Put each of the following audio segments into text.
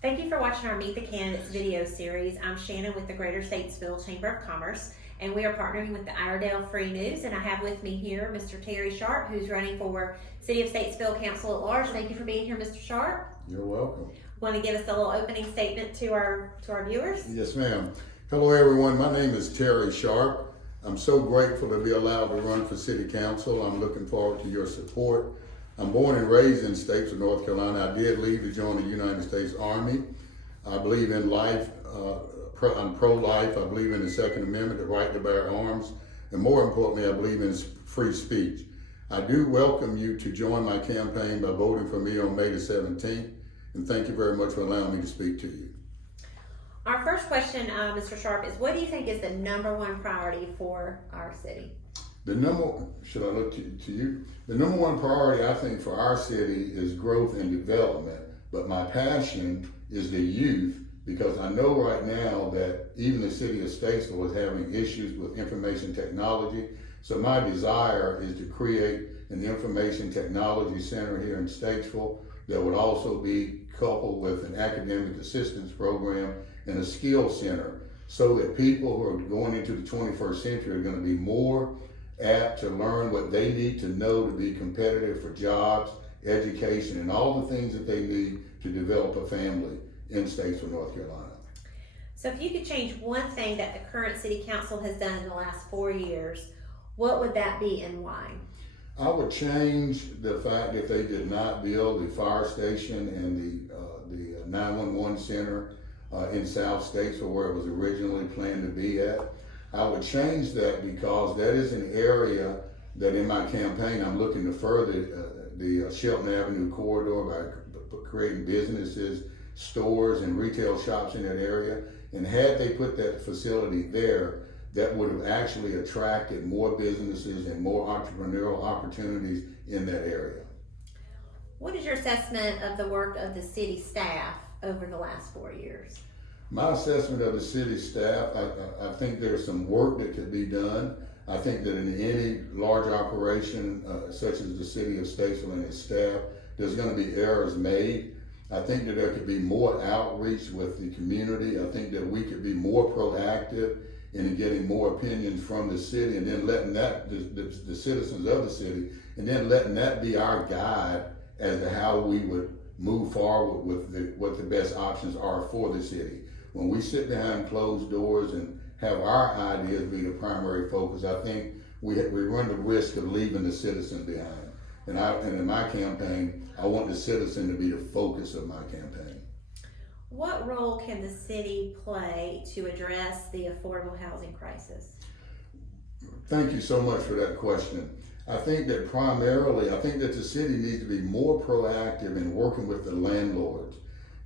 Thank you for watching our Meet the Candidates video series. I'm Shannon with the Greater Statesville Chamber of Commerce, and we are partnering with the Iredell Free News, and I have with me here Mr. Terry Sharpe, who's running for City of Statesville Council at Large. Thank you for being here, Mr. Sharpe. You're welcome. Want to give us a little opening statement to our viewers? Yes, ma'am. Hello, everyone. My name is Terry Sharpe. I'm so grateful to be allowed to run for City Council. I'm looking forward to your support. I'm born and raised in Statesville, North Carolina. I did leave to join the United States Army. I believe in life. I'm pro-life. I believe in the Second Amendment, the right to bear arms. And more importantly, I believe in free speech. I do welcome you to join my campaign by voting for me on May the 17th. And thank you very much for allowing me to speak to you. Our first question, Mr. Sharpe, is what do you think is the #1 priority for our city? Should I look to you? The #1 priority, I think, for our city is growth and development. But my passion is the youth, because I know right now that even the City of Statesville is having issues with information technology. So my desire is to create an information technology center here in Statesville that would also be coupled with an academic assistance program and a skill center, so that people who are going into the 21st century are going to be more apt to learn what they need to know to be competitive for jobs, education, and all the things that they need to develop a family in Statesville, North Carolina. So if you could change one thing that the current City Council has done in the last 4 years, what would that be and why? I would change the fact that they did not build the fire station and the 911 center in South Statesville where it was originally planned to be at. I would change that because that is an area that in my campaign I'm looking to further the Shelton Avenue corridor by creating businesses, stores, and retail shops in that area. And had they put that facility there, that would have actually attracted more businesses and more entrepreneurial opportunities in that area. What is your assessment of the work of the city staff over the last 4 years? My assessment of the city staff, I think there's some work that could be done. I think that in any large operation, such as the City of Statesville and its staff, there's going to be errors made. I think that there could be more outreach with the community. I think that we could be more proactive in getting more opinions from the city, and then letting that, the citizens of the city, and then letting that be our guide as to how we would move forward with what the best options are for the city. When we sit behind closed doors and have our ideas be the primary focus, I think we run the risk of leaving the citizens behind. And in my campaign, I want the citizen to be the focus of my campaign. What role can the city play to address the affordable housing crisis? Thank you so much for that question. I think that the city needs to be more proactive in working with the landlords,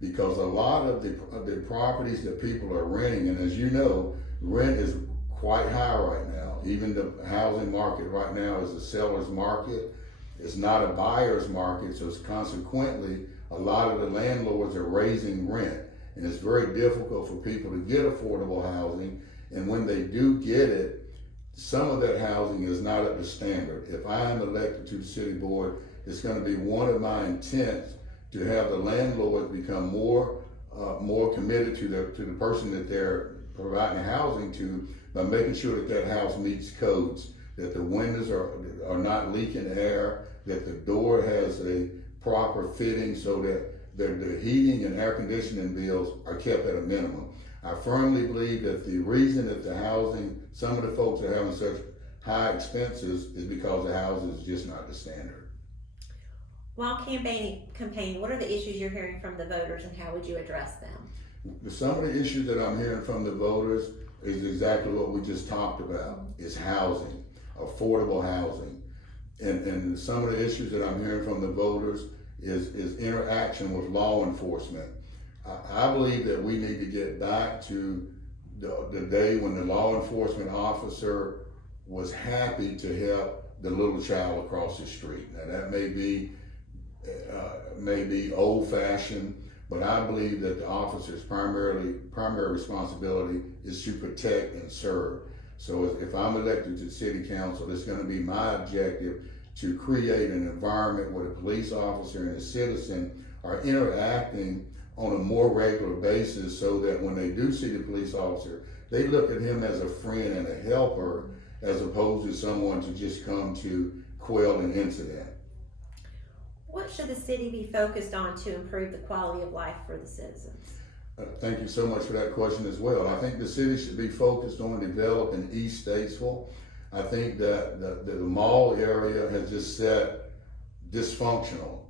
because a lot of the properties that people are renting, and as you know, rent is quite high right now. Even the housing market right now is a seller's market. It's not a buyer's market, so consequently, a lot of the landlords are raising rent, and it's very difficult for people to get affordable housing. And when they do get it, some of that housing is not up to standard. If I am elected to the city board, it's going to be one of my intents to have the landlords become more committed to the person that they're providing housing to, by making sure that that house meets codes, that the windows are not leaking air, that the door has a proper fitting, so that the heating and air conditioning bills are kept at a minimum. I firmly believe that the reason that some of the folks are having such high expenses is because the housing is just not the standard. While campaigning, what are the issues you're hearing from the voters, and how would you address them? Some of the issues that I'm hearing from the voters is exactly what we just talked about, is housing, affordable housing. And some of the issues that I'm hearing from the voters is interaction with law enforcement. I believe that we need to get back to the day when the law enforcement officer was happy to help the little child across the street. Now that may be old-fashioned, but I believe that the officer's primary responsibility is to protect and serve. So if I'm elected to city council, it's going to be my objective to create an environment where the police officer and the citizen are interacting on a more regular basis so that when they do see the police officer, they look at him as a friend and a helper as opposed to someone to just come to quell an incident. What should the city be focused on to improve the quality of life for the citizens? Thank you so much for that question as well. I think the city should be focused on developing East Statesville. I think that the mall area has just set dysfunctional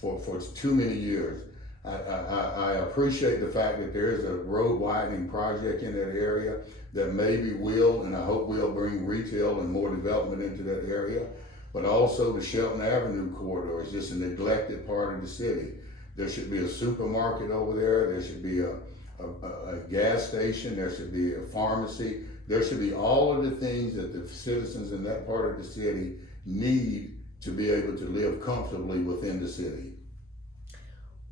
for too many years. I appreciate the fact that there is a road widening project in that area that maybe will, and I hope will, bring retail and more development into that area. But also the Shelton Avenue corridor is just a neglected part of the city. There should be a supermarket over there. There should be a gas station. There should be a pharmacy. There should be all of the things that the citizens in that part of the city need to be able to live comfortably within the city.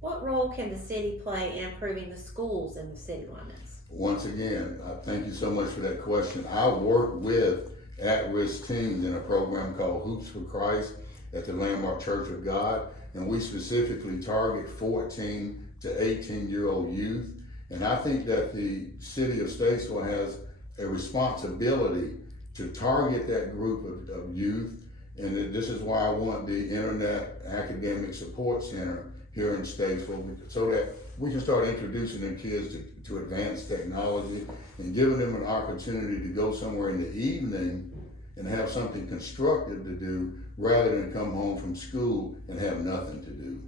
What role can the city play in improving the schools in the city limits? Once again, thank you so much for that question. I work with at-risk teens in a program called Hoops for Christ at the Landmark Church of God, and we specifically target 14 to 18-year-old youth. And I think that the City of Statesville has a responsibility to target that group of youth, and this is why I want the Internet Academic Support Center here in Statesville, so that we can start introducing them kids to advanced technology and giving them an opportunity to go somewhere in the evening and have something constructive to do rather than come home from school and have nothing to do.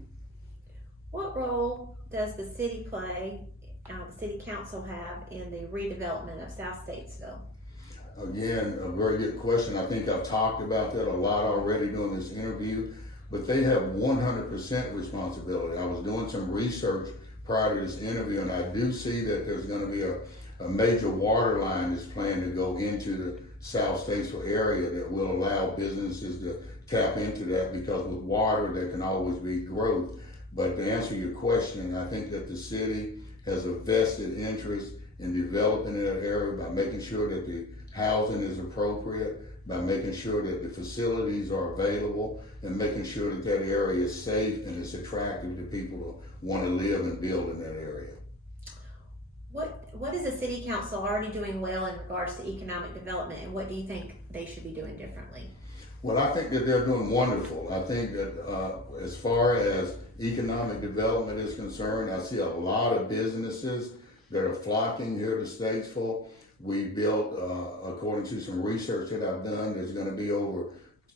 What role does the city play, the city council have in the redevelopment of South Statesville? Again, a very good question. I think I've talked about that a lot already during this interview, but they have 100% responsibility. I was doing some research prior to this interview, and I do see that there's going to be a major water line that's planned to go into the South Statesville area that will allow businesses to tap into that, because with water there can always be growth. But to answer your question, I think that the city has a vested interest in developing that area by making sure that the housing is appropriate, by making sure that the facilities are available, and making sure that that area is safe and it's attractive to people who want to live and build in that area. What is the city council already doing well in regards to economic development, and what do you think they should be doing differently? Well, I think that they're doing wonderful. I think that as far as economic development is concerned, I see a lot of businesses that are flocking here to Statesville. We built, according to some research that I've done, there's going to be over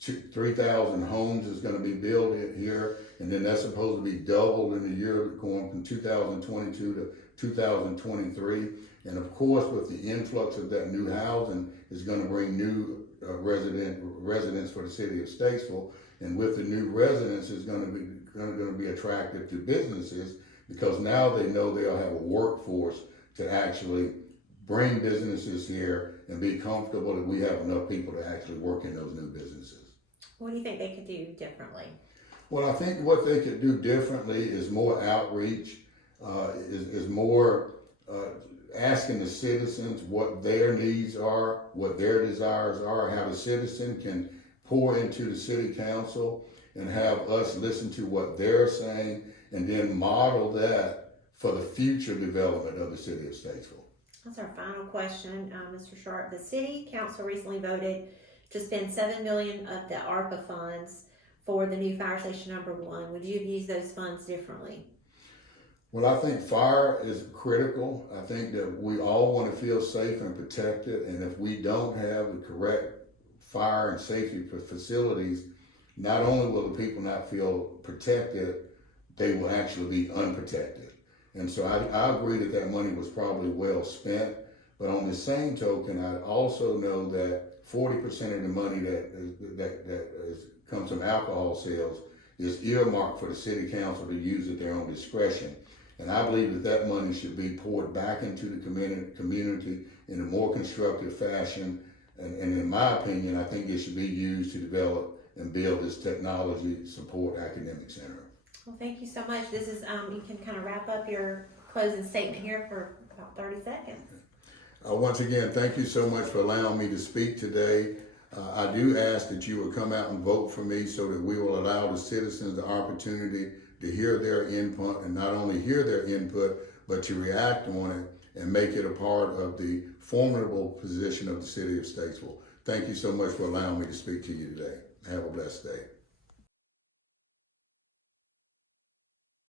3,000 homes is going to be built here, and then that's supposed to be doubled in the year going from 2022 to 2023. And of course, with the influx of that new housing, is going to bring new residents for the city of Statesville. And with the new residents, is going to be attractive to businesses, because now they know they'll have a workforce to actually bring businesses here and be comfortable that we have enough people to actually work in those new businesses. What do you think they could do differently? Well, I think what they could do differently is more outreach, is more asking the citizens what their needs are, what their desires are, how the citizen can pour into the city council and have us listen to what they're saying, and then model that for the future development of the city of Statesville. That's our final question, Mr. Sharpe. The city council recently voted to spend $7 million of the ARPA funds for the new fire station number 1. Would you have used those funds differently? Well, I think fire is critical. I think that we all want to feel safe and protected, and if we don't have the correct fire and safety facilities, not only will the people not feel protected, they will actually be unprotected. And so I agree that that money was probably well spent, but on the same token, I also know that 40% of the money that comes from alcohol sales is earmarked for the city council to use at their own discretion. And I believe that that money should be poured back into the community in a more constructive fashion. And in my opinion, I think it should be used to develop and build this technology support academic center. Well, thank you so much. This is, you can kind of wrap up your closing statement here for about 30 seconds. Once again, thank you so much for allowing me to speak today. I do ask that you will come out and vote for me so that we will allow the citizens the opportunity to hear their input, and not only hear their input, but to react on it and make it a part of the formidable position of the City of Statesville. Thank you so much for allowing me to speak to you today. Have a blessed day.